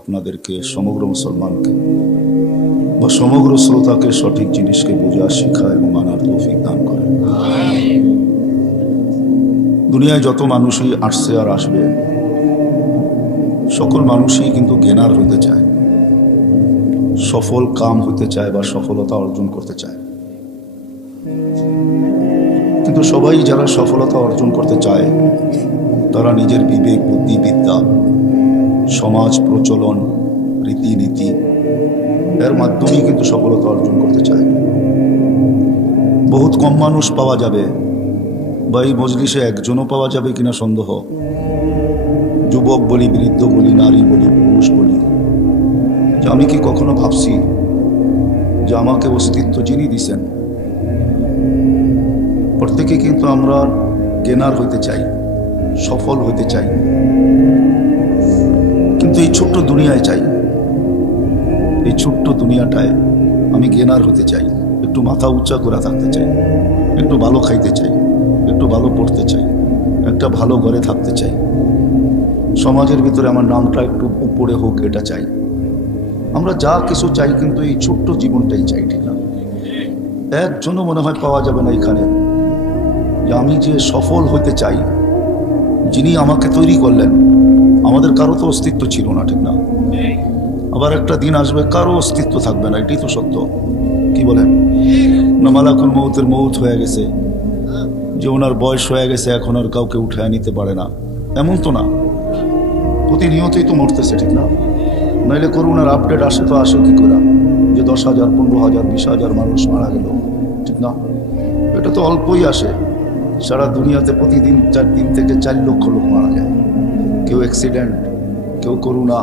আপনাদেরকে, সমগ্র মুসলমানকে বা সমগ্র শ্রোতাকে সঠিক জিনিসকে বোঝা শিখা এবং মানার তৌফিক দান করেন। দুনিয়ায় যত মানুষই আসছে আর আসবে, সকল মানুষই কিন্তু জ্ঞানার হতে চায়, সফল কাম হতে চায় বা সফলতা অর্জন করতে চায়। কিন্তু সবাই যারা সফলতা অর্জন করতে চায়, তারা নিজের বিবেক বুদ্ধি বিদ্যা সমাজ প্রচলন, রীতিনীতি, এর মাধ্যমেই কিন্তু সফলতা অর্জন করতে চায়। বহুত কম মানুষ পাওয়া যাবে বা এই মজলিসে একজনও পাওয়া যাবে কিনা সন্দেহ। যুবক বলি, বৃদ্ধ বলি, নারী বলি, পুরুষ বলি। যে আমি কি কখনো ভাবছি যে আমাকে অস্তিত্ব যিনি দিছেন, প্রত্যেকে কিন্তু আমরা কেনার হইতে চাই, সফল হইতে চাই। কিন্তু এই ছোট্ট দুনিয়ায় চাই। এই ছোট্ট দুনিয়াটায় আমি গেনার হতে চাই। একটু মাথা উঁচা করে থাকতে চাই। একটু ভালো খাইতে চাই। একটু ভালো পড়তে চাই। একটা ভালো ঘরে থাকতে চাই। সমাজের ভিতরে আমার নামটা একটু উপরে হোক, এটা চাই। আমরা যা কিছু চাই কিন্তু এই ছোট্ট জীবনটাই চাই, ঠিক না? একজনও মনে হয় পাওয়া যাবে না এখানে। যে আমি যে সফল হতে চাই, যিনি আমাকে তৈরি করলেন আমাদের কারও তো অস্তিত্ব ছিল না, ঠিক না? আবার একটা দিন আসবে, কারও অস্তিত্ব থাকবে না, এটাই তো সত্য। কি বলেন? না, মালাকুল মৌতের মৌত হয়ে গেছে। যে ওনার বয়স হয়ে গেছে, এখন আর কাউকে উঠায় নিতে পারে না। এমন তো না। প্রতিনিয়তই তো মরতেছে, ঠিক না? নাইলে করোনার আপডেট আসে তো আসে কি করে? যে দশ হাজার, পনেরো হাজার, বিশ হাজার মানুষ মারা গেল, ঠিক না? এটা তো অল্পই আসে। সারা দুনিয়াতে প্রতিদিন চার তিন থেকে চার লক্ষ লোক মারা যায়। কেউ অ্যাক্সিডেন্ট কেউ করোনা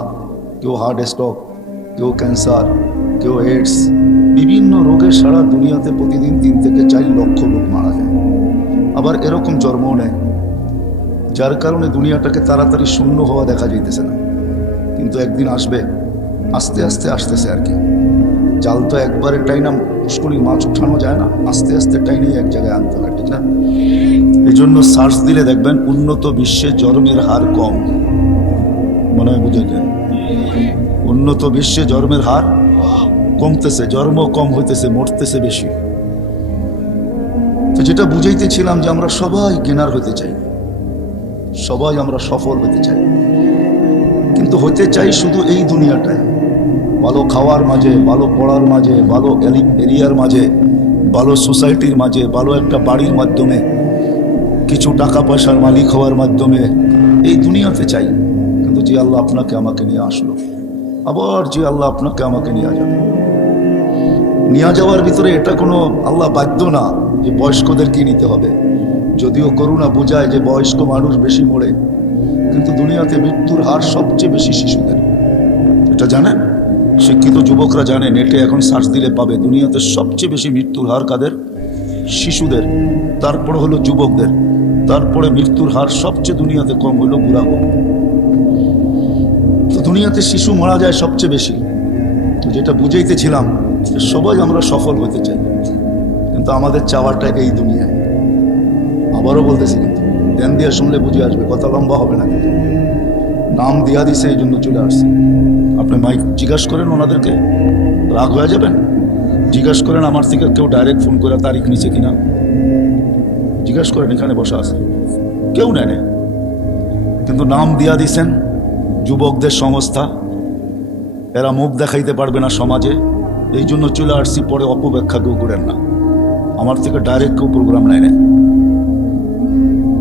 কেউ হার্ট স্ট্রোক কেউ ক্যান্সার কেউ এইডস বিভিন্ন রোগে সারা দুনিয়াতে প্রতিদিন তিন থেকে চার লক্ষ লোক মারা যায়। আবার এরকম জন্মও নেয় যার কারণে দুনিয়াটাকে তাড়াতাড়ি শূন্য হওয়া দেখা যাইতেছে না। কিন্তু একদিন আসবে, আস্তে আস্তে আসতেছে আর কি। জাল তো একবারে টাইনা পুষ্করির মাছ উঠানো যায় না, আস্তে আস্তে টাইনেই এক জায়গায় আনতে হয়। না। এই জন্য সার্চ দিলে দেখবেন উন্নত বিশ্বে জন্মের হার কম। মনে হয় বুঝে যায় উন্নত বিশ্বে জন্মের হার কমতেছে, জন্ম কম হইতেছে, মরতেছে বেশি। তো যেটা বুঝাইতেছিলাম যে আমরা সবাই কেনার হতে চাই, সবাই আমরা সফল হতে চাই। কিন্তু হতে চাই শুধু এই দুনিয়াটায় ভালো খাওয়ার মাঝে, ভালো পড়ার মাঝে, ভালো এরিয়ার মাঝে ভালো সোসাইটির মাঝে, ভালো একটা বাড়ির মাধ্যমে, কিছু টাকা পয়সার মালিক হওয়ার মাধ্যমে এই দুনিয়াতে চাই। কিন্তু যে আল্লাহ আপনাকে আমাকে নিয়ে আসলো, আবার যে আল্লাহ আপনাকে আমাকে নিয়ে যাবে। নিয়ে যাওয়ার ভিতরে এটা কোনো আল্লাহ বাধ্য না যে বয়স্কদেরকে নিতে হবে। যদিও করুণা বোঝায় যে বয়স্ক মানুষ বেশি মরে, কিন্তু দুনিয়াতে মৃত্যুর হার সবচেয়ে বেশি শিশুদের। এটা জানেন? শিক্ষিত যুবকরা জানে, নেটে এখন সার্চ দিলে পাবে। দুনিয়াতে সবচেয়ে বেশি মৃত্যুর হার কাদের? শিশুদের। তারপরে হলো যুবকদের। তারপরে মৃত্যুর হার সবচেয়ে দুনিয়াতে কম হলো বুড়াগো তো দুনিয়াতে শিশু মারা যায় সবচেয়ে বেশি। যেটা বুঝাইতেছিলাম সবাই আমরা সফল হতে চাই। কিন্তু আমাদের চাওয়াটা এই দুনিয়ায়। আবারও বলতেছি কিন্তু, ধ্যান দিয়ে শুনলে বুঝে আসবে, কথা লম্বা হবে না নাম দিয়া দিছে, এই জন্য চলে আসছে। আপনি মাইক জিজ্ঞাসা করেন ওনাদেরকে, রাগ হয়ে যাবেন? জিজ্ঞাসা করেন আমার থেকে কেউ ডাইরেক্ট ফোন করে তারিখ নিচে কিনা। জিজ্ঞাসা করেন, এখানে বসা আছে। কেউ নেয়। কিন্তু নাম দিয়া দিছেন যুবকদের সংস্থা। এরা মুখ দেখাইতে পারবে না সমাজে। এই জন্য চলে আসছি, পরে অপব্যাখ্যা কেউ করেন না। আমার থেকে ডাইরেক্ট কেউ প্রোগ্রাম নেয় না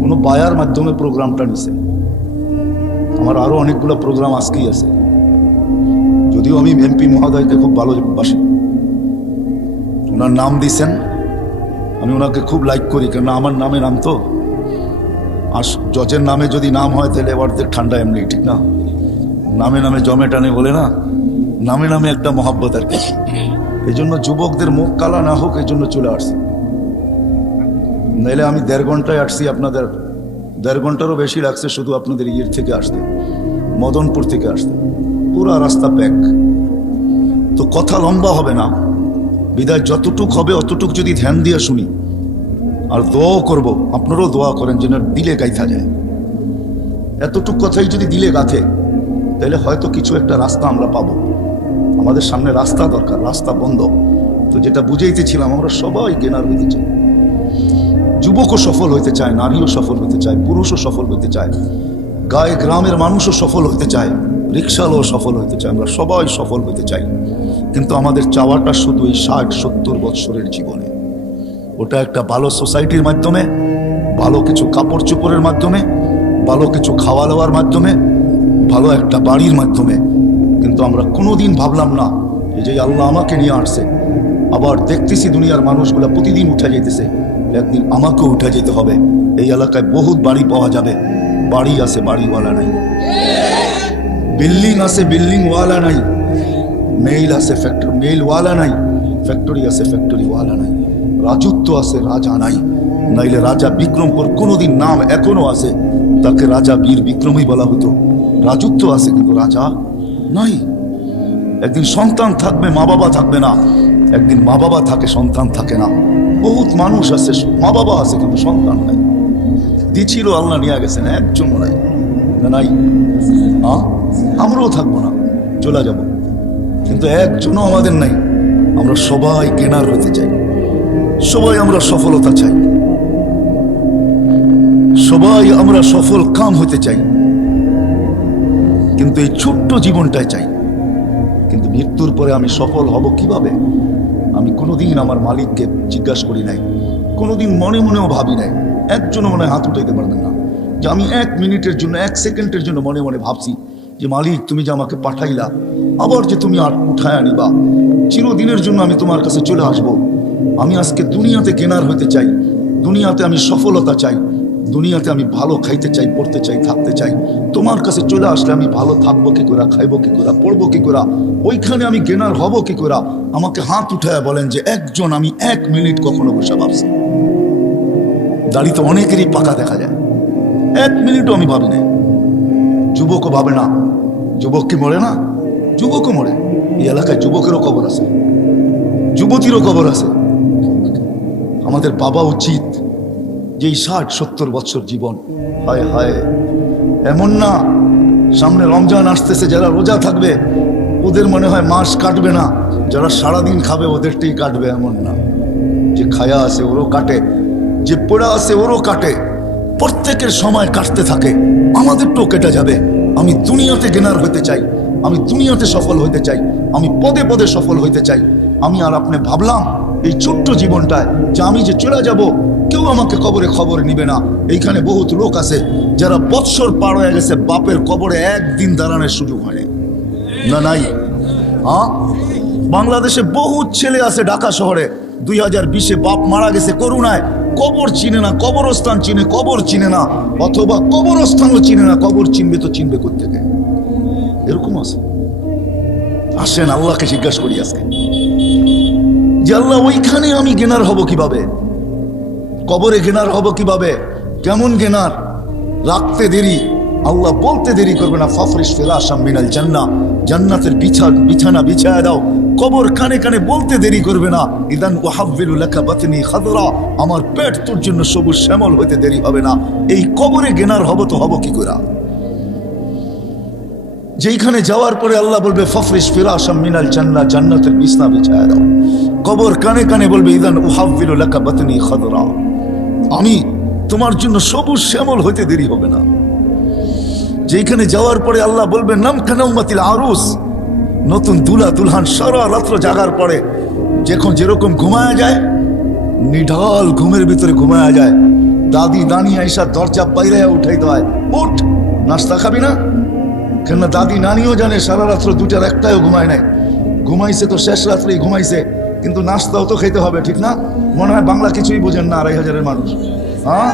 কোনো বায়ার মাধ্যমে প্রোগ্রামটা নিছে। আমার আরও অনেকগুলো প্রোগ্রাম আজকেই আছে। যদিও আমি এমপি মহোদয়কে খুব ভালোবাসি। ওনার নাম দিছেন। আমি ওনাকে খুব লাইক করি কেন আমার নামে নাম তো। আর জজের নামে যদি নাম হয়, তাহলে এবারদের ঠান্ডা এমনি, ঠিক না? নামে নামে জমে টানে বলে না, নামে নামে একটা মহাব্বত আর কি। এই জন্য যুবকদের মুখ কালা না হোক এই জন্য চলে আসছে। নাইলে আমি দেড় ঘন্টায় আসছি আপনাদের, দেড় ঘন্টারও বেশি লাগছে শুধু আপনাদের ইয়ের থেকে আসতে, মদনপুর থেকে আসতে। পুরা রাস্তা প্যাক। তো কথা লম্বা হবে না। বিদায় যতটুক হবে, অতটুক যদি ধ্যান দিয়ে শুনি। আর দোয়াও করব, আপনারাও দোয়া করেন যেন দিলে গাইথা যায়। এতটুক কথাই যদি দিলে গাথে, তাহলে হয়তো কিছু একটা রাস্তা আমরা পাবো। আমাদের সামনে রাস্তা দরকার, রাস্তা বন্ধ। তো যেটা বুঝাইতেছিলাম, আমরা সবাই গেনার হইতে চাই। যুবকও সফল হইতে চায়, নারীও সফল হতে চায়, পুরুষও সফল হতে চায়। গায়ে গ্রামের মানুষও সফল হতে চায়। রিক্সালও সফল হতে চাই আমরা সবাই সফল হতে চাই। কিন্তু আমাদের চাওয়াটা শুধু এই ষাট, সত্তর বৎসরের জীবনে। ওটা একটা ভালো সোসাইটির মাধ্যমে, ভালো কিছু কাপড় চোপড়ের মাধ্যমে, ভালো কিছু খাওয়া দাওয়ার মাধ্যমে, ভালো একটা বাড়ির মাধ্যমে। কিন্তু আমরা কোনোদিন ভাবলাম না যে আল্লাহ আমাকে নিয়ে আসছে, আবার দেখতেছি দুনিয়ার মানুষগুলা প্রতিদিন উঠে যেতেছে একদিন আমাকেও উঠে যেতে হবে। এই এলাকায় বহুত বাড়ি পাওয়া যাবে, বাড়ি আছে, বাড়িওয়ালা নাই। বিল্ডিং আছে বিল্ডিংওয়ালা নাই। মেইল আছে ফ্যাক্টরি মেইলওয়ালা নাই। ফ্যাক্টরি আছে ফ্যাক্টরিওয়ালা নাই। রাজত্ব আছে রাজা নাই। নাইলে রাজা বিক্রমপুর কোনোদিন নাম এখনও আছে, তাকে রাজা বীর বিক্রমই বলা হতো। রাজত্ব আছে, কিন্তু রাজা নাই। একদিন সন্তান থাকবে মা বাবা থাকবে না। একদিন মা বাবা থাকে, সন্তান থাকে না। বহুত মানুষ আছে মা বাবা আছে, কিন্তু সন্তান নাই। দিছিল, আল্লাহ নিয়ে গেছেন একজন নাই। নাই। হ্যাঁ আমরাও থাকব না, চলে যাব। কিন্তু একজনও আমাদের নাই, আমরা সবাই কেনার হতে চাই। সবাই আমরা সফলতা চাই। সবাই আমরা সফল কাম হতে চাই। কিন্তু এই ছোট্ট জীবনটাই চাই। কিন্তু মৃত্যুর পরে আমি সফল হব কীভাবে? আমি কোনোদিন আমার মালিককে জিজ্ঞাসা করি নাই, কোনোদিন মনে মনেও ভাবি নাই। একজনও মনে হাত উঠাইতে পারবেন না। যে আমি এক মিনিটের জন্য, এক সেকেন্ডের জন্য মনে মনে ভাবছি যে মালিক, তুমি যে আমাকে পাঠাইলা, আবার যে তুমি আর উঠায় আনিবা, চিরদিনের জন্য আমি তোমার কাছে চলে আসব। আমি আজকে দুনিয়াতে কেনার হতে চাই, দুনিয়াতে আমি সফলতা চাই, দুনিয়াতে আমি ভালো খাইতে চাই, পড়তে চাই, থাকতে চাই। তোমার কাছে চলে আসলে আমি ভালো থাকব কি করে, খাইবো কি করে, পড়ব কি করে, ওইখানে আমি গেনার হব কি করে, আমাকে হাত উঠায় বলেন যে একজন আমি এক মিনিট কখনো বসে ভাবছি। দাড়ি তো অনেকেরই পাকা দেখা যায়। এক মিনিটও আমি ভাবি না যুবকও ভাবে না। যুবক কি মরে না? যুবকও মরে। এই এলাকায় যুবকেরও কবর আছে। যুবতীরও কবর আছে। আমাদের বাবা উচিত যে এই ষাট, সত্তর বছর জীবন। হায় হায়। এমন না, সামনে রমজান আসতেছে, যারা রোজা থাকবে, ওদের মনে হয় মাস কাটবে না। যারা সারাদিন খাবে, ওদেরটাই কাটবে, এমন না। যে খায়া আছে, ওরও কাটে। যে পোড়া আছে, ওরও কাটে। প্রত্যেকের সময় কাটতে থাকে। আমাদেরটাও কেটে যাবে। আমি দুনিয়াতে গেনার হতে চাই। আমি দুনিয়াতে সফল হতে চাই। আমি পদে পদে সফল হতে চাই। আমি আর আপনি ভাবলাম এই ছোট্ট জীবনটায় যে আমি যে চলে যাব, কেউ আমাকে কবরে খবর নিবে না। এইখানে বহুত লোক আছে যারা বৎসর পার হয়ে গেছে, বাপের কবরে একদিন দাঁড়ানোর সুযোগ হয় না, নাই? হ্যাঁ বাংলাদেশে বহুত ছেলে আছে ঢাকা শহরে। দুই হাজার বিশে বাপ মারা গেছে করুণায়। কবর চিনে না, কবরস্থান চিনে, কবর চিনে না, অথবা কবরস্থানও চিনে না, কবর চিনবে তো চিনবে কোথেকে এরকম আছে। আসেন, আল্লাহকে জিজ্ঞাসা করি আজকে। যে আল্লাহ, ওইখানে আমি গেনার হব কীভাবে? কবরে গেনার হব কীভাবে? কেমন গেনার রাখতে দেরি। আল্লাহ বলতে দেরি করবে না ফাফরিস ফেলা আসাম মিনাল জান্না জান্নাতের বিছা বিছানা বিছায়া দাও। কবর কানে কানে বলতে দেরি করবে না। ইদান ওয়াহাব্বিলু লাকা বাতনি খাদরা। আমার পেট তোর জন্য সবুজ শ্যামল হতে দেরি হবে না। এই কবরে গেনার হব তো হব কি করে যেইখানে যাওয়ার পরে আল্লাহ বলবে ফফরিস ফিরাসাম মিনাল জান্না, জান্নাতের বিছনা বিছায়া দাও। কবর কানে কানে বলবে, ইদান উহাব্বিলু লাকা বাতনি খাদরা। আমি তোমার জন্য সবুজ শ্যামল হইতে দেরি হবে না। যেখানে যাওয়ার পরে আল্লাহ বলবে নাম খানাউমাতিল আরুস। নতুন দুলা দুলহান সারা রাত্র জাগার পরে যখন যেরকম ঘুমায়া যায়, নিঢাল ঘুমের ভিতরে ঘুমায়া যায়। দাদি দানি আইসা দরজা বাইরে উঠাই দেওয়ায় উঠ, নাস্তা খাবি না? কেন দাদি নানিও জানে সারা রাত্র দুটার একটাও ঘুমায় নাই। ঘুমাইছে তো শেষ রাত্রেই ঘুমাইছে, কিন্তু নাস্তাও তো খেতে হবে, ঠিক না? মনে হয় বাংলা কিছুই বোঝেন না আড়াই হাজারের মানুষ। হ্যাঁ?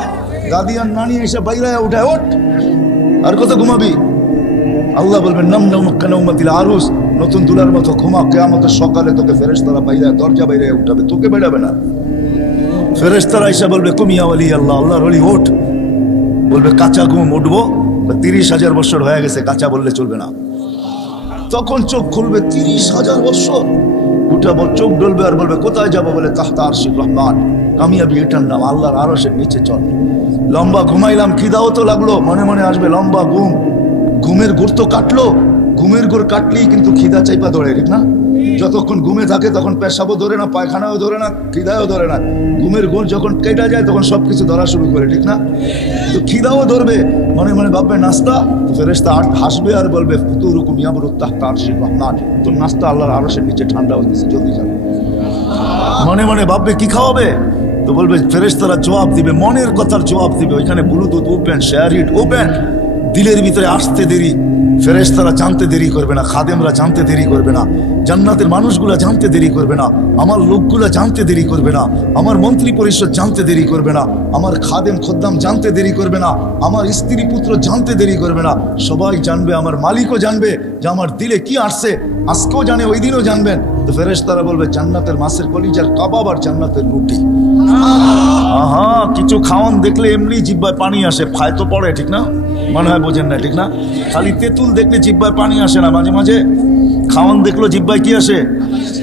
দাদি আর নানি এসে বাইরে উঠায় ওঠ আর কত ঘুমাবি? আল্লাহ বলবেন, নাম নৌমাতিল আরুস। নতুন দুলার মতো ঘুমা কেয়ামতের সকালে তোকে ফেরেশতারা বাইরে, দরজা বাইরে উঠাবে, তোকে বেড়াবে না। ফেরেশতারা এসে বলবে, কুমিয়া আলী আল্লাহ, আল্লাহর অলি ওঠ বলবে, কাঁচা ঘুম, উঠবো। তিরিশ হাজার বছর হয়ে গেছে, কাঁচা বললে চলবে না। তখন চোখ খুলবে, তিরিশ হাজার বছর? উঠাবো চোখ ডলবে আর বলবে, কোথায় যাব? বলে, তাহতা আরশিক রহমান, কামিয়াবি এটার নাম, আল্লাহর আরশের নিচে চল। লম্বা ঘুমাইলাম, খিদাও তো লাগল, মনে মনে আসবে, লম্বা ঘুম। ঘুমের গুরুত্ব কাটলো ঘুমের গোর কাটলেই কিন্তু খিদা চাইপা ধরে, ঠিক না? যতক্ষণ ঘুমে থাকে তখন পেশাবও ধরে না, পায়খানাও ধরে না, খিদাও ধরে না। ঘুমের গোল যখন কেটে যায় তখন সব কিছু ধরা শুরু করে, ঠিক না? তো খিদাও ধরবে, মনে মনে ভাববে, নাস্তা? তো ফেরেস্তা আট হাসবে আর বলবে তুই রুকুম ইয়ামর উত্তাহ তার শির রহমান। তোর নাস্তা আল্লাহর আরশের নিচে ঠান্ডা হইতেছে, জলদি যাবে। মনে মনে ভাববে, কি খাওয়াবে? তো বলবে ফেরেস্তারা জবাব দিবে, মনের কথার জবাব দিবে। ওইখানে Bluetooth open, share it open. দিলের ভিতরে আসতে দেরি। ফেরেশতারা জানতে দেরি করবে না খাদেমরা জানতে দেরি করবে না। জান্নাতের মানুষগুলা জানতে দেরি করবে না, আমার লোকগুলা জানতে দেরি করবে না, আমার মন্ত্রী পরিষদ জানতে দেরি করবে না, আমার খাদেম খদ্দাম জানতে দেরি করবে না, আমার স্ত্রী পুত্র জানতে দেরি করবে না, সবাই জানবে, আমার মালিকও জানবে যে আমার দিলে কি আসছে, আজকেও জানে ওই দিনও জানবেন তো ফেরেশতারা বলবে, জান্নাতের মাছের কলিজার কাবাব আর জান্নাতের রুটি। আহা, কিছু খাওয়ান দেখলে এমনি জিব্বায় পানি আসে, ফায় তো পড়ে, ঠিক না? মনে হয় বোঝেন না, ঠিক না? খালি তেঁতুল দেখলে জিব্বায় পানি আসে না, মাঝে মাঝে খাওয়ান দেখল, জিব্বায় কি আসে?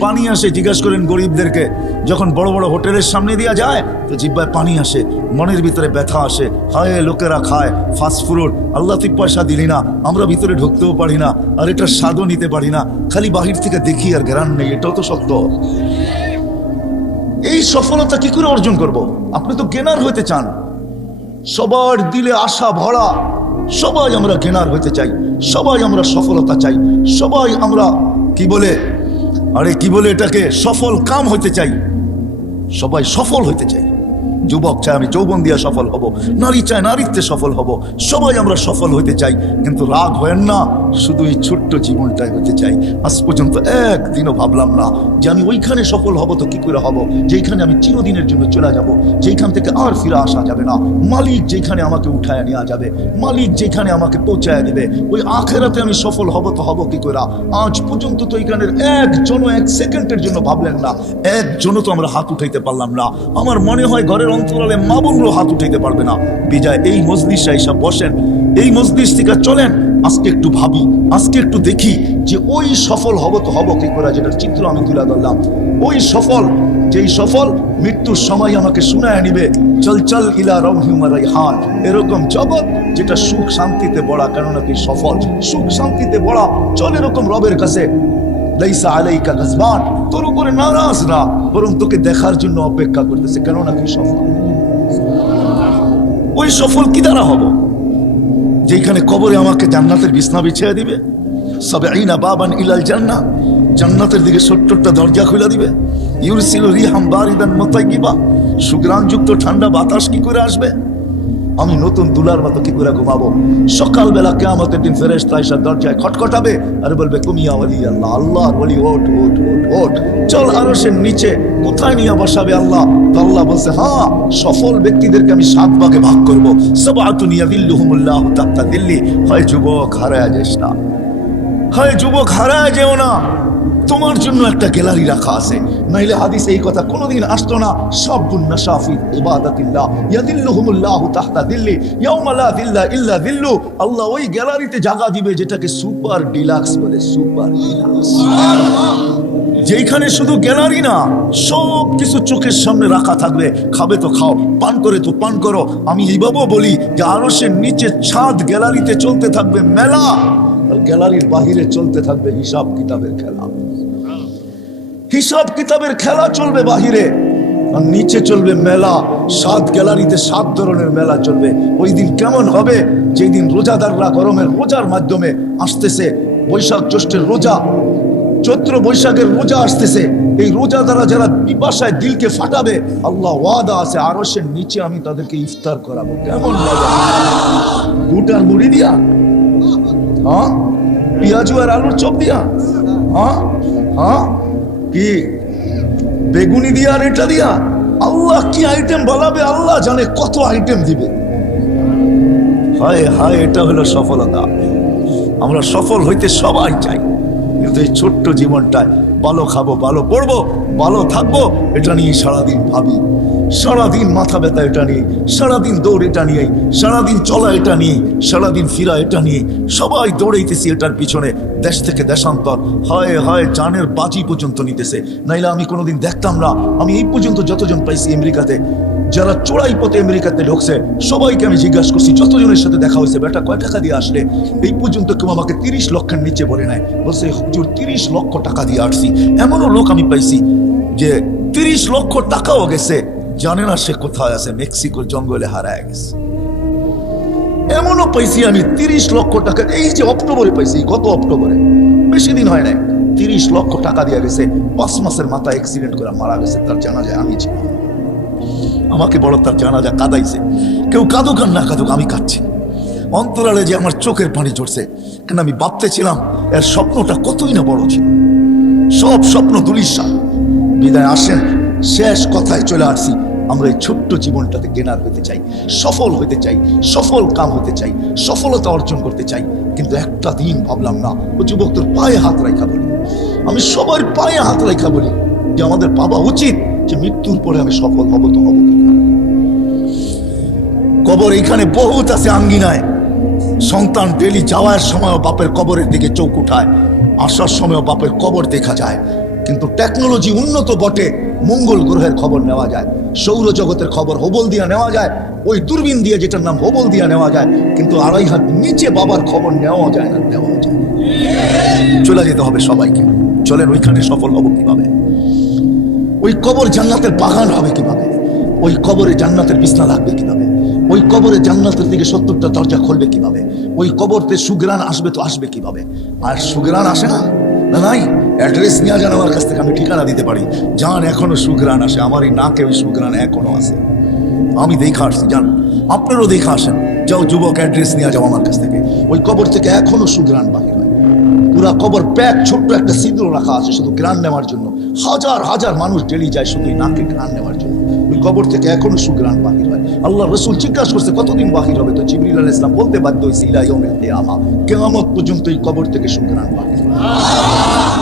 পানি আসে। জিজ্ঞাসা করেন গরিবদেরকে, যখন বড় বড় হোটেলের সামনে দিয়া যায়, তো জিব্বায় পানি আসে, মনের ভিতরে ব্যথা আসে। হায়, লোকেরা খায় ফাস্ট ফুড আল্লাহ তুই পয়সা দিলি না, আমরা ভিতরে ঢুকতেও পারি না, আর এটার স্বাদও নিতে পারি না, খালি বাহির থেকে দেখি আর গ্রান নেই, এটাও তো সত্য। এই সফলতা কি করে অর্জন করব? আপনি তো গেনার হইতে চান। সবার দিলে আশা ভরা সবাই আমরা গেনার হইতে চাই, সবাই আমরা সফলতা চাই, সবাই আমরা কি বলে, আরে কি বলে এটাকে, সফল কাম হইতে চাই, সবাই সফল হইতে চাই। যুবক চায় আমি যৌবন দিয়া সফল হব, নারী চায় নারীত্বে সফল হব, সবাই আমরা সফল হইতে চাই, কিন্তু রাগ হয়েন না, শুধু এই ছোট্ট জীবনটাই হতে চাই। আজ পর্যন্ত একদিনও ভাবলাম না যে আমি ওইখানে সফল হব তো কি করে হব যেখানে আমি চিরদিনের জন্য চলে যাব যেখান থেকে আর ফিরে আসা যাবে না। মালিক যেখানে আমাকে উঠায় নেওয়া যাবে, মালিক যেখানে আমাকে পৌঁছায় দেবে, ওই আখেরাতে আমি সফল হব তো হব কি করে আজ পর্যন্ত তো এখানের একজনও এক সেকেন্ডের জন্য ভাবলেন না, একজনও তো আমরা হাত উঠাইতে পারলাম না। আমার মনে হয় ঘরের অন্তরালে মা বোনরাও হাত উঠাইতে পারবে না। বিজয়, এই মজলিসে এসব বসেন। এই মজলিস থেকে চলেন। আজকে একটু ভাবি, আজকে একটু দেখি যে ওই সফল হব তো হব কি করে, যেটার চিত্র আমি তুলে ধরলাম। ওই সফল, যেই সফল মৃত্যুর সময় আমাকে শুনায় নিবে, চল চল ইলা রহিমার হান এরকম জগৎ যেটা সুখ শান্তিতে বড়া, কেননা কি সফল। সুখ শান্তিতে বড়া, চল এরকম রবের কাছে লাইসা আলাইকা গাজবান। তোর উপরে নারাজ না, বরং তোকে দেখার জন্য অপেক্ষা করতেছে। কেননা কি সফল। ওই সফল কি দ্বারা হব? যেখানে কবরে আমাকে জান্নাতের বিছনা বিছিয়ে দিবে সবে আইনা বাবান ইলাল জান্না, জান্নাতের দিকে সত্তরটা দরজা খুলে দিবে, ইউরসিল রিহাম বারিদান মতাইকিবা সুগ্রামযুক্ত ঠান্ডা বাতাস কি করে আসবে? আমি নতুন দুলার মতো কি করে ঘুমাবো? সকালবেলা কেয়ামতের দিন ফেরেস তাইসার দরজায় খটখটাবে, আর বলবে, কুমিয়া ওলি, আল্লাহ আল্লাহ বলি ওঠ ওঠ ওঠ ওঠ। চল আরও সে নিচে, কোথায় নিয়ে বসাবে আল্লাহ? আল্লাহ বলছে হ্যাঁ সফল ব্যক্তিদেরকে আমি সাত ভাগে ভাগ করব। সব আতুনিয়া দিল্লুহুমুল্লাহ তাত্তা দিল্লি। হয় যুবক, হারায় যাস না। হয় যুবক, হারায় যেও না। তোমার জন্য একটা গ্যালারি রাখা আছে। নাইলে হাদিস এই কথা কোনোদিন আসতো না। সবুন নাশাফি ইবাদাতিল্লাহ। ইয়াদিল্লুহুমুল্লাহু তাহতা দিল্লি। ইয়াউমা লা দিল্লা ইল্লা দিল্লু। আল্লাহ ওই গ্যালারিতে জায়গা দিবে যেটাকে সুপার ডিলাক্স বলে, সুপার ডিলাক্স। যেখানে শুধু গ্যালারি না সব কিছু চোখের সামনে রাখা থাকবে। খাবে তো খাও, পান করে তো পান করো। আমি এইভাবেও বলি যে আরসের নিচে ছাদ গ্যালারিতে চলতে থাকবে মেলা। আর গ্যালারির বাহিরে চলতে থাকবে হিসাব কিতাবের খেলা। হিসাব কিতাবের খেলা চলবে বাহিরে, আর নিচে চলবে মেলা, সাত গ্যালারিতে সাত ধরনের মেলা চলবে। ওই দিন কেমন হবে? যেই দিন রোজাদাররা গরমের রোজার মাধ্যমে আসতেছে, বৈশাখ জ্যৈষ্ঠের রোজা, চৈত্র বৈশাখের রোজা আসতেছে। এই রোজা দ্বারা যারা পিপাসায় দিলকে ফাটাবে, আল্লাহ ওয়াদা আছে আরসের নিচে আমি তাদেরকে ইফতার করাবো। কেমন গুটার মুড়ি দিয়া? হ্যাঁ? পেঁয়াজু আর আলুর চপ দিয়া? হ্যাঁ? হ্যাঁ? কি? বেগুনি দিয়া আর এটা দিয়া? আল্লাহ কি আইটেম বলাবে আল্লাহ জানে কত আইটেম দিবে। হায় হায়, এটা হলো সফলতা। আমরা সফল হইতে সবাই চাই। কিন্তু এই ছোট্ট জীবনটায় ভালো খাব, ভালো পড়ব, ভালো থাকব, এটা নিয়ে সারাদিন ভাবি। সারাদিন মাথা ব্যথা এটা নিয়ে, সারাদিন দৌড় এটা নিয়ে, সারাদিন চলা এটা নিয়ে, সারাদিন ফিরা এটা নিয়ে, সবাই দৌড়াইতেছি এটার পিছনে, দেশ থেকে দেশান্তর। হয় হয়, জানের বাজি পর্যন্ত নিতেছে। নাইলে আমি কোনোদিন দেখতাম না। আমি এই পর্যন্ত যতজন পাইছি আমেরিকাতে, যারা চোরাই পথে আমেরিকাতে ঢুকছে, সবাইকে আমি জিজ্ঞাসা করছি, যতজনের সাথে দেখা হয়েছে, বেটা, কয় টাকা দিয়ে আসলে? এই পর্যন্ত কেউ আমাকে তিরিশ লক্ষের নিচে বলে নাই। বলছে, হুজুর, তিরিশ লক্ষ টাকা দিয়ে আসছি। এমনও লোক আমি পাইছি যে তিরিশ লক্ষ টাকাও গেছে। জানে না সে কোথায় আছে, মেক্সিকোর জঙ্গলে হারায় গেছে। এমনও পাইছি আমি তিরিশ লক্ষ টাকা, এই যে অক্টোবরে পাইছি, গত অক্টোবরে, বেশি দিন হয় নাই, তিরিশ লক্ষ টাকা দিয়ে গেছে, পাঁচ মাসের মাথা অ্যাক্সিডেন্ট করে মারা গেছে, তার জানা যায় আমি ছিলাম। আমাকে বড় তার জানাজা কাদাইছে? কেউ কাঁদুক আর না কাঁদুক, আমি কাঁদছি। অন্তরালে যে আমার চোখের পানি ঝরছে, কেন আমি ভাবতেছিলাম এর স্বপ্নটা কতই না বড় ছিল। সব স্বপ্ন দুলিশা। বিদায় আসেন, শেষ কথায় চলে আসছি। আমরা এই ছোট্ট জীবনটাতে গেনার হতে চাই, সফল হতে চাই, সফল কাম হতে চাই, সফলতা অর্জন করতে চাই। কিন্তু একটা দিন ভাবলাম, না, ও যুবক তোর পায়ে হাত রাখা বলি। আমি সবার পায়ে হাত রাখা বলি যে আমাদের পাবা উচিত যে মৃত্যুর পরে আমি সফল হব, তো হব কবর এখানে বহুত আছে আঙ্গিনায়। সন্তান ডেলি যাওয়ার সময় বাপের কবরের দিকে চোখ উঠায়, আসার সময় বাপের কবর দেখা যায়। কিন্তু টেকনোলজি উন্নত বটে, মঙ্গল গ্রহের খবর নেওয়া যায়। সৌরজগতের খবর হবল দিয়া নেওয়া যায়, ওই দূরবীন দিয়ে যেটার নাম হবল দিয়া নেওয়া যায়, কিন্তু আড়াই হাত নিচে বাবার খবর নেওয়া যায় না, নেওয়া যায় চলে যেতে হবে সবাইকে। চলেন, ওইখানে সফল হব কীভাবে? ওই কবর জান্নাতের বাগান হবে কীভাবে? ওই কবরে জান্নাতের বিছনা লাগবে কীভাবে? ওই কবরে জান্নাতের দিকে সত্তরটা দরজা খুলবে কীভাবে? ওই কবরতে সুগ্রাণ আসবে তো আসবে কীভাবে? আর সুগ্রাণ আসে না? না, নাই? অ্যাড্রেস নেওয়া যান আমার কাছ থেকে, আমি ঠিকানা দিতে পারি। যান, এখনও সুগ্রান আসে। আমার এই নাকে ওই সুগ্রান এখনও আসে আমি দেখা আসছি জান আপনারও দেখা আসেন। যাও, যুবক অ্যাড্রেস নিয়ে যাও আমার কাছ থেকে। ওই কবর থেকে এখনও সুগ্রান বাহির হয় পুরা কবর প্যাক, ছোট্ট একটা সিঁদুর রাখা আছে, শুধু গ্রান নেওয়ার জন্য। হাজার হাজার মানুষ ডেলি যায় শুধু নাকে গ্রান নেওয়ার জন্য। ওই কবর থেকে এখনও সুগ্রান বাহির হয় আল্লাহ রসুল জিজ্ঞাসা করছে, কতদিন বাহির হবে তো জিবরিল আলাইহিস ইসলাম বলতে বাধ্য হয়েছে, ইলা ইয়াউমিল কিয়ামা। কিয়ামত পর্যন্ত এই কবর থেকে সুগ্রান বাহির হয়।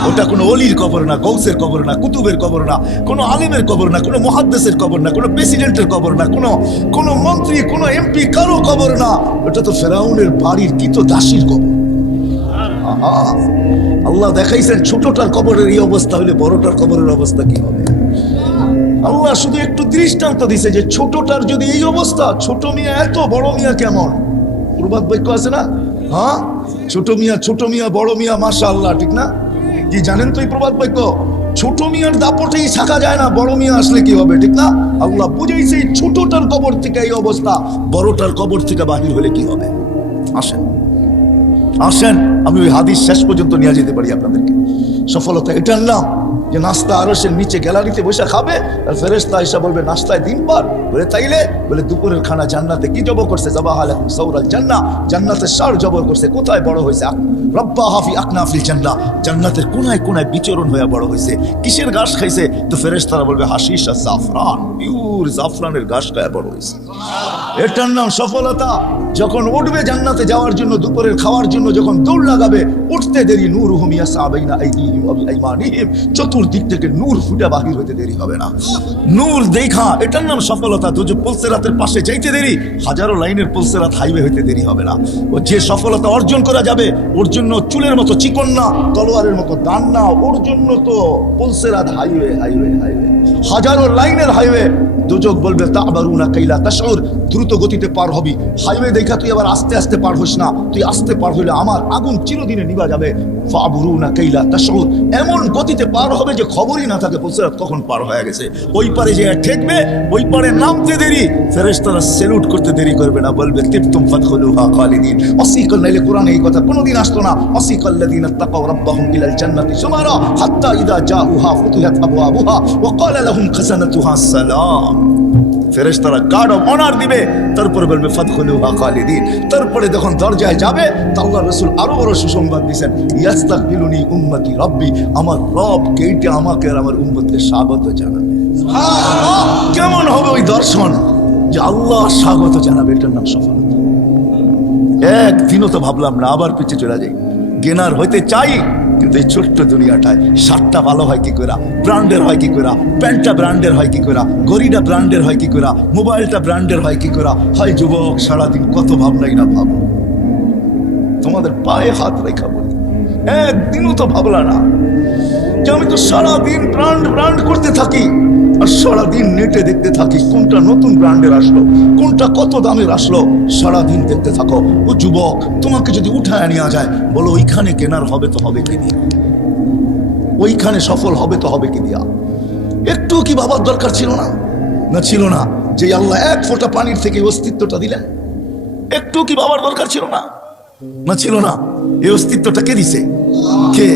ওটা কোনো অলির কবর না, গৌসের কবর না, কুতুবের কবর না, কোনো আলেমের কবর না, কোনো মহাদ্দেশের কবর না, কোনো প্রেসিডেন্টের কবর না, কোনো কোনো মন্ত্রী, কোনো এমপি কারও কবর না। ওটা তো ফেরাউনের বাড়ির কিত দাসীর কবর। আল্লাহ দেখাইছেন ছোটটার কবরের এই অবস্থা হলে বড়টার কবরের অবস্থা কি হবে? আল্লাহ শুধু একটু দৃষ্টান্ত দিছে যে ছোটটার যদি এই অবস্থা, ছোট মিয়া এত বড় মিয়া কেমন? প্রবাদ বাক্য আছে না? হ্যাঁ? ছোট মিয়া ছোট মিয়া, বড় মিয়া মাসা আল্লাহ ঠিক না? কি জানেন তো এই প্রবাদ বাক্য? ছোট মিয়ার দাপটেই থাকা যায় না, বড় মিয়া আসলে কি হবে, ঠিক না? আল্লাহ বুঝেছে ছোটটার কবর থেকে এই অবস্থা, বড়টার কবর থেকে বাহির হলে কি হবে? আসেন। আসেন, আমি ওই হাদিস শেষ পর্যন্ত নিয়ে যেতে পারি আপনাদেরকে। সফলতা, এটার নাম যে নাস্তা আরও সে নিচে গ্যালারিতে বসে খাবে, আর ফেরেস্তা এসে বলবে, নাস্তায় দিন পার। বলে তাইলে বলে, দুপুরের খানা জান্নাতে কি জবর করছে? জবাহ আলাইকুম সৌরাল জান্না জান্নাতের সার জবর করছে। কোথায় বড় হয়েছে রব্বা হাফি আকনাফিল জান্না জান্নাতের কোনায় কোনায় বিচরণ হয়ে বড় হয়েছে। কিসের ঘাস খাইছে? তো ফেরেস্তারা বলবে হাসিস আর জাফরান, পিওর জাফরানের ঘাস খায় বড় হয়েছে। এটার নাম সফলতা। যখন উঠবে জান্নাতে যাওয়ার জন্য, দুপুরের খাওয়ার জন্য যখন দৌড় লাগাবে, উঠতে দেরি। নূর হুমিয়া সাবাইনা আইদিহিম ওয়া বিআইমানিহিম। চতুর্দিক থেকে নূর ফুটে বাহির হইতে দেরি হবে না। নূর দেখা এটার নাম সফলতা যে পলসেরাতের পাশে যাইতে দেরি, হাজারো লাইনের পলসেরাত হাইওয়ে হইতে দেরি হবে না। ও যে সফলতা অর্জন করা যাবে, ওর জন্য চুলের মতো চিকন না তলোয়ারের মতো দান না ওর জন্য তো পলসেরাত হাইওয়ে হাইওয়ে হাইওয়ে। হাজারো লাইনের হাইওয়ে দুজক বলবে তাবারুনা কাইলা তাশউর দ্রুত গতিতে পার হবি। হাইওয়ে দেখা তুই আবার আস্তে আস্তে পার হোস না। তুই আস্তে পার হইলে আমার আগুন চিরদিনে নিভা যাবে। ফাবুরুনা কাইলা তাশউর। এমন গতিতে পার হবে যে খবরই না থাকে বলছে কখন পার হয়ে গেছে। ওই পারে যে ঠেকবে, ওই পারে নামতে দেরি। ফেরেশতারা সেলুট করতে দেরি করবে না, বলবে তিবতুম ফাদখুলুহা খালিদিন। অসিকল, নাইলে কোরআনে এই কথা কোনোদিন আসতো না। অসিকাল্লাযিনা তাকাউ রাব্বাহুম ইলাল জান্নাতি সুমারা হাত্তা ইদা জাউহা ফুতিহাত আবওয়াবুহা ওয়া ক্বালা লাহুম খাজানাতুহা সালাম। ফেরেশতারা গার্ড অফ অনার দিবে। তারপরে বলবে ফাদখুলুহা খালিদিন। তারপরে যখন দরজায় যাবে, তা আল্লাহ রাসূল আরও বড় সুসংবাদ দিবেন ইয়াস্তাকবিলুনি উম্মতি রব্বি। আমার রব গেটে আমাকে আর আমার উম্মতকে স্বাগত জানাবে। কেমন হবে ওই দর্শন? যে আল্লাহ স্বাগত জানাবে, এটার নাম সফলতা। একদিনও তো ভাবলাম না, আবার পিছিয়ে চলে যাই। গেনার হইতে চাই কিন্তু এই ছোট্ট দুনিয়াটায় শার্টটা ভালো হয় কি করা ব্র্যান্ডের হয় কি করা প্যান্টটা ব্র্যান্ডের হয় কি করা গড়িটা ব্র্যান্ডের হয় কি করা মোবাইলটা ব্র্যান্ডের হয় কি করা হয় যুবক, সারাদিন কত ভাবনাই না ভাব। তোমাদের পায়ে হাত রেখা বলি। একদিনও তো ভাবলা না যে আমি তো সারাদিন ব্র্যান্ড ব্র্যান্ড করতে থাকি। আর সারাদিন নেটে দেখতে থাকি কোনটা নতুন ব্র্যান্ডের আসলো, কোনটা কত দামের আসলো। সারাদিন দেখতে থাকো। ও যুবক, তোমাকে যদি উঠায় নেওয়া যায়, বলো ওইখানে কেনার হবে তো হবে কি দিয়া? ওইখানে সফল হবে তো হবে কি দিয়া? একটু কি ভাবার দরকার ছিল না? না ছিল না। যে আল্লাহ এক ফোঁটা পানির থেকে অস্তিত্বটা দিলেন। একটু কি ভাবার দরকার ছিল না? না ছিল না। এই অস্তিত্বটা কে দিছে? কে?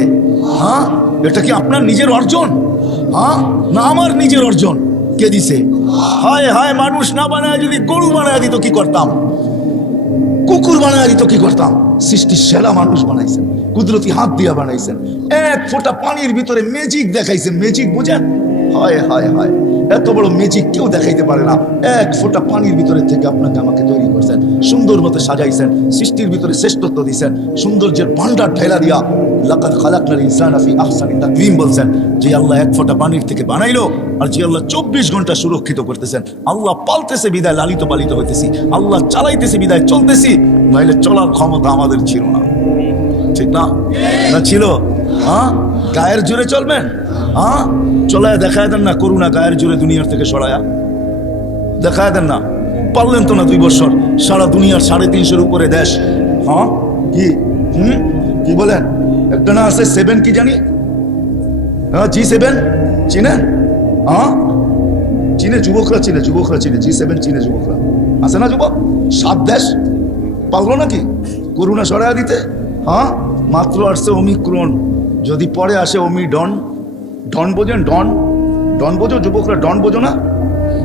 হ্যাঁ? এটা কি আপনার নিজের অর্জন? হ্যাঁ? না আমার নিজের অর্জন। কে দিছে? হায় হায়, মানুষ না বানায় যদি গরু বানায় দিত কি করতাম? কুকুর বানায় দিত কি করতাম? সৃষ্টির সেরা মানুষ বানাইছেন, কুদরতি হাত দিয়া বানাইছেন, এক ফোঁটা পানির ভিতরে ম্যাজিক দেখাইছেন ম্যাজিক বুঝেন? হায় হায় হায়। এত বড় ম্যাজিক কেউ দেখাইতে পারে না। এক ফোঁটা পানির ভিতরে থেকে আপনাকে আমাকে তৈরি করছেন। সুন্দর মতো সাজাইছেন, সৃষ্টির ভিতরে শ্রেষ্ঠত্ব দিয়েছেন সৌন্দর্যের ভান্ডার ঠেলা দিয়া লাকাদ খালাকনাল ইনসানা ফি আহসানি তাকওয়িম বলছেন, যে আল্লাহ এক ফোঁটা পানির থেকে বানাইলো আর যে আল্লাহ চব্বিশ ঘণ্টা সুরক্ষিত করতেছেন। আল্লাহ পালতেছে বিদায়, লালিত পালিত হইতেছি। আল্লাহ চালাইতেছে বিদায়, চলতেছি। নাইলে চলার ক্ষমতা আমাদের ছিল না। ঠিক না? না ছিল? হ্যাঁ? গায়ের জোরে চলবেন? হ্যাঁ চলায় দেখায় দেন না করুণা গায়ের জোরে দুনিয়ার থেকে সরায়া। দেখায় দেন না। পারলেন তো না দুই বছর সারা দুনিয়ার সাড়ে তিনশোর উপরে দেশ। হ্যাঁ কি? হুম? কি বলেন? একটা না আছে সেভেন কি জানি? হ্যাঁ জি সেভেন চিনেন? হ্যাঁ চীনে যুবকরা চিনে যুবকরা চিনে। জি সেভেন চীনে যুবকরা। আছে না যুবক? সাত দেশ। পারল নাকি? করুণা সরাইয়া দিতে। হ্যাঁ মাত্র আসছে অমিক্রণ যদি পরে আসে অমি ডন বোঝেন, ডন। ডন বোঝো, যুবকরা, ডন বোঝো না।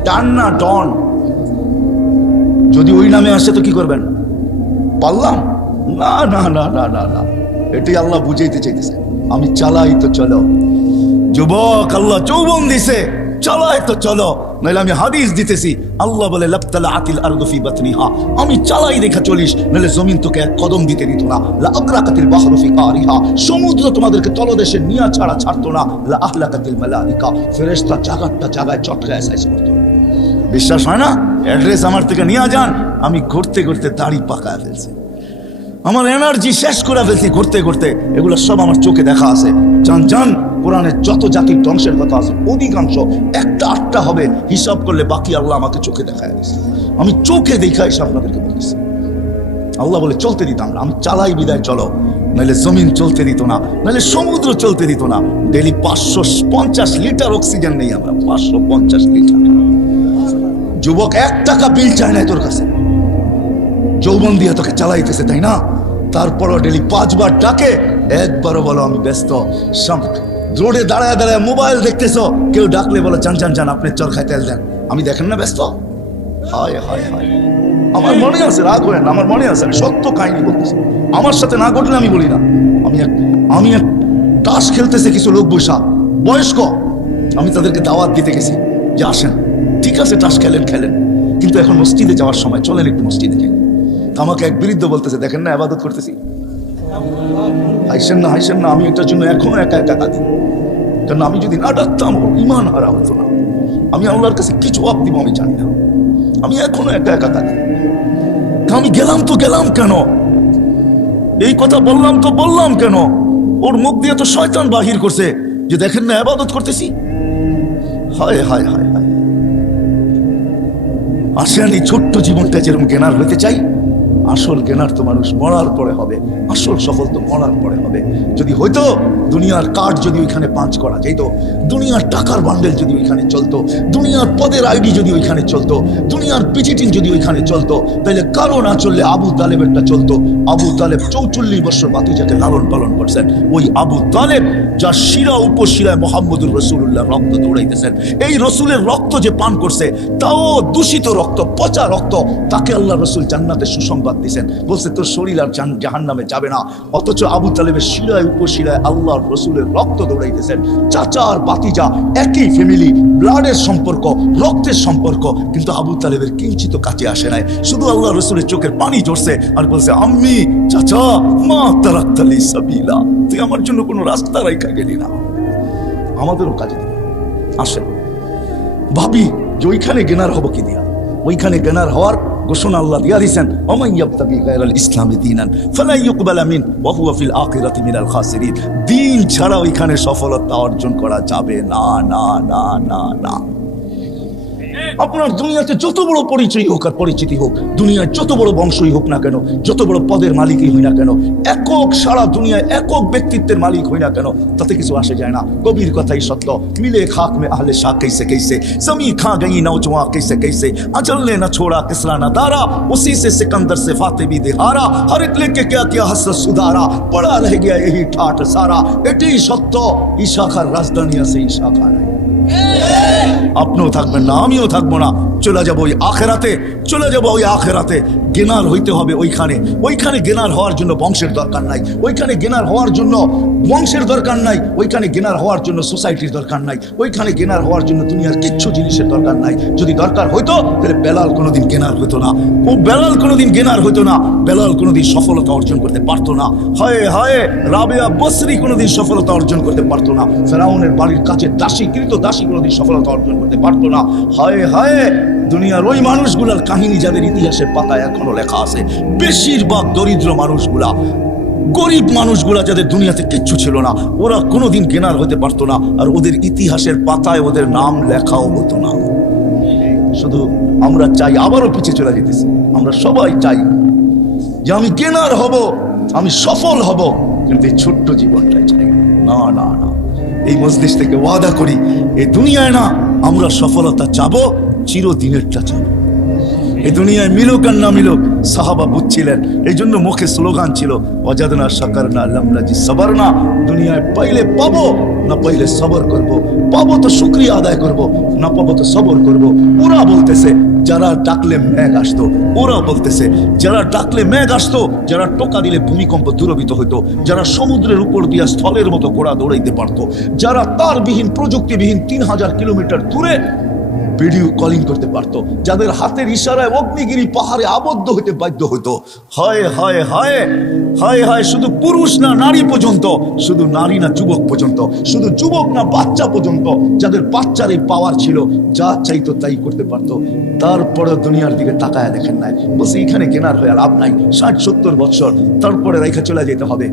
ডান না ডন? যদি ওই নামে আসে তো কি করবেন? পারলাম? না না না না না না। এটাই আল্লাহ বুঝাইতে চাইতেছে। আমি চালাই তো চলো। যুবক, আল্লাহ চৌবন দিছে। চালাই তো চলো। নাহলে আমি হাদিস দিতেছি। আল্লাহ বলে লাপ্তালা আতিল আরদফি বাতনিহা। আমি চালাই দেখা চলিস নাহলে জমিন তোকে এক কদম দিতে দিত না। লা আগরাকাতিল বাহরফি কারিহা। সমুদ্র তোমাদেরকে তলদেশে নিয়া ছাড়া ছাড়তো না। লা আহলাকাতিল মালাইকা। ফেরেশতা জাগাতটা জাগায় চটকায় সাইজ করতো। বিশ্বাস হয় না? অ্যাড্রেস আমার থেকে নিয়ে যান। আমি ঘুরতে ঘুরতে দাড়ি পাকায় ফেলছি। আমার এনার্জি শেষ করে ফেলছি ঘুরতে ঘুরতে। এগুলো সব আমার চোখে দেখা আছে। জান জান কোরআনের যত জাতির ধ্বংসের কথা আছে, অধিকাংশ একটা আটটা হবে, হিসাব করলে বাকি আল্লাহ আমাকে চোখে দেখায় আমি চোখে দেখা এসে আপনাদেরকে বলতেছি আল্লাহ বলে, চলতে দিতাম না, আমি চালাই বিদায়, চলো। নাহলে জমিন চলতে দিত না, নাহলে সমুদ্র চলতে দিত না। ডেলি পাঁচশো পঞ্চাশ লিটার অক্সিজেন নেই আমরা, পাঁচশো পঞ্চাশ লিটার। যুবক, এক টাকা বিল চায় না তোর কাছে। যৌবন দিয়ে তোকে চালাইতেছে, তাই না? তারপরও ডেলি পাঁচবার ডাকে, একবারও বলো, আমি ব্যস্ত। সব- রোডে দাঁড়ায় দাঁড়ায় মোবাইল দেখতেছো। কেউ ডাকলে বলো, চান চান চান, আপনি চল খাই তেল দেন আমি দেখেন না ব্যস্ত? হায় হায় হায়। আমার মনে আছে, রাগ হয় না, আমার মনে আছে, আমি সত্য কাহিনী বলতেছি। আমার সাথে না ঘটলে আমি বলি না। আমি এক আমি এক তাস খেলতেছে কিছু লোক বৈশা বয়স্ক। আমি তাদেরকে দাওয়াত দিতে গেছি যে আসেন। ঠিক আছে, তাস খেলেন খেলেন। কিন্তু এখন মসজিদে যাওয়ার সময়, চলেন একটু মসজিদে যাই। আমাকে এক বিরুদ্ধ বলতেছে, দেখেন না, আবাদত করতেছি। হাইসেন না হাইসেন না, আমি এটার জন্য এখনও একা একা কাঁদি কারণ আমি যদি না ডাকতাম ইমান হারা হতো না। আমি আল্লাহর কাছে কিছু জবাব দিব আমি জানি না। আমি এখনও একা একা কাঁদি আমি গেলাম তো গেলাম কেন? এই কথা বললাম তো বললাম কেন? ওর মুখ দিয়ে তো শয়তান বাহির করছে। যে দেখেন না, আবাদত করতেছি। হায় হায় হায় হায়। আসেন এই ছোট্ট জীবনটা যেরকম জ্ঞানার হইতে চাই আসল জ্ঞানার তো মানুষ মরার পরে হবে, আসল সফল তো মরার পরে হবে। যদি হইতো, দুনিয়ার কার্ড যদি ওইখানে পাঁচ করা যেত, দুনিয়ার টাকার বান্ডেল যদি ওইখানে চলতো, দুনিয়ার পদের আইডি যদি ওইখানে চলতো, দুনিয়ার পিচিটিং যদি ওইখানে চলতো, তাহলে কারও না চললে আবু তালেবেরটা চলতো। আবু তালেব চৌচল্লিশ বছর বাতিজাকে লালন পালন করছেন, ওই আবু তালেব যার শিরা উপশিরায় মোহাম্মদুর রসুল্লাহ রক্ত দৌড়াইতেছেন। এই রসুলের রক্ত যে পান করছে, তাও দূষিত রক্ত, পচা রক্ত, তাকে আল্লাহ রসুল জান্নাতের সুসংবাদ দিছেন। বলছে, তোর শরীর আর জাহান নামে যাবে না। অথচ আবু তালেবের শিরায়, উপশিরায় আল্লাহর রসুলের রক্ত দৌড়াইতেছেন। চাচা আর বাতিজা একই ফ্যামিলি ব্লাডের সম্পর্ক, রক্তের সম্পর্ক। কিন্তু আবু তালেবের কিঞ্চিত কাছে আসে নাই। শুধু আল্লাহ রসুলের চোখের পানি ঝরছে আর বলছে, আম্মি, চাচা, মা তারাক্তালি সাবিলা। তুই আমার জন্য কোনো রাস্তা রাইখা গেলি না। আমাদেরও কাজে দিবে। আসেন। ভাবি যে ওইখানে গেনার হব কি দিয়া? ওইখানে গেনার হওয়ার ঘোষণা আল্লাহ দিয়া দিছেন ইসলামী দীনান ফালা ইউকবালা মিন, ওয়া হুয়া ফিল আখিরাতি মিনাল খাসিরিন। দিন ছাড়া ওইখানে সফলতা অর্জন করা যাবে না না না না না। আপনার দুনিয়াতে যত বড় পরিচয় হোক আর পরিচিতি হোক দুনিয়ায় যত বড় বংশই হোক না কেন যত বড় পদের মালিকই হই না কেন একক সারা দুনিয়ায় একক ব্যক্তিত্বের মালিক হই না কেন তাতে কিছু আসে যায় না কবির কথাই সত্য মিলে খাক মে আহলে শাহ कैसे कैसे जमी खा गई नौजवान कैसे कैसे अजल ने न छोड़ा किसरा न दारा उसी से सिकंदर से फाते भी दिहारा हर एक लेके क्या क्या हसरत सुधारा पड़ा रह गया यही ठाट सारा এটি সত্য এই শাখার রাজধানী আছে এই শাখা নাই আপনিও থাকবেন না আমিও থাকব না চলে যাব ওই আখেরাতে, চলে যাব ওই আখেরাতে। গেনার হইতে হবে ওইখানে। ওইখানে গেনার হওয়ার জন্য বংশের দরকার নাই। ওইখানে গেনার হওয়ার জন্য বংশের দরকার নাই। ওইখানে গেনার হওয়ার জন্য সোসাইটির দরকার নাই। ওইখানে গেনার হওয়ার জন্য দুনিয়ার কিচ্ছু জিনিসের দরকার নাই। যদি দরকার হইতো, তাহলে বেলাল কোনোদিন গেনার হইতো না। ও বেলাল কোনোদিন গেনার হইতো না। বেলাল কোনোদিন সফলতা অর্জন করতে পারতো না। হয় হয়, রাবেয়া বসরি কোনোদিন সফলতা অর্জন করতে পারতো না। ফেরাউনের বাড়ির কাছে দাসী কৃত দাসী কোনোদিন সফলতা অর্জন করতে পারতো না। হয় হয় দুনিয়ার ওই মানুষগুলার কাহিনী যাদের ইতিহাসের পাতায় এখনও লেখা আছে, বেশিরভাগ দরিদ্র মানুষগুলা, গরিব মানুষগুলা যাদের দুনিয়াতে কিচ্ছু ছিল না, ওরা কোনোদিন কেনার হতে পারতো না, আর ওদের ইতিহাসের পাতায় ওদের নাম লেখাও হতো না। শুধু আমরা চাই, আবারও পিছিয়ে চলে যেতেছি। আমরা সবাই চাই যে আমি কেনার হব, আমি সফল হব, কিন্তু এই ছোট্ট জীবনটাই চাই না না না। এই মজলিস থেকে ওয়াদা করি, এই দুনিয়ায় না, আমরা সফলতা চাবো চিরদিনেরটা চাবো এই দুনিয়ায় মিলুক আর না মিলুক, সাহাবা বুঝছিলেন এই জন্য মুখে স্লোগান ছিল, অজাদনা সাকার না লামলাজি সবার না, দুনিয়ায় পাইলে পাবো, না পাইলে সবর করব। পাবো তো শুক্রিয়া আদায় করব। না পাবো তো সবর করব। ওরা বলতেছে, যারা ডাকলে মেঘ আসতো ওরা বলতেছে, যারা ডাকলে মেঘ আসতো, যারা টোকা দিলে ভূমিকম্প দূরবিত হইতো, যারা সমুদ্রের উপর দিয়া স্থলের মতো ঘোড়া দৌড়াইতে পারতো, যারা তারবিহীন প্রযুক্তিবিহীন তিন হাজার কিলোমিটার দূরে ভিডিও কলিং করতে পারতো। যাদের হাতের ইশারায় অগ্নিগিরি পাহাড়ে আবদ্ধ হতে বাধ্য হতো হয় হয় হয় হয় হয়, শুধু পুরুষ না নারী পর্যন্ত, শুধু নারী না যুবক পর্যন্ত, শুধু যুবক না বাচ্চা পর্যন্ত, যাদের বাচ্চার এই পাওয়ার ছিল, যা চাইতো তাই করতে পারতো। তারপরে দুনিয়ার দিকে তাকায় দেখেন নাই। বলছে এখানে কেনার হয়ে লাভ নাই। ষাট, সত্তর বছর তারপরে রেখে চলে যেতে হবে।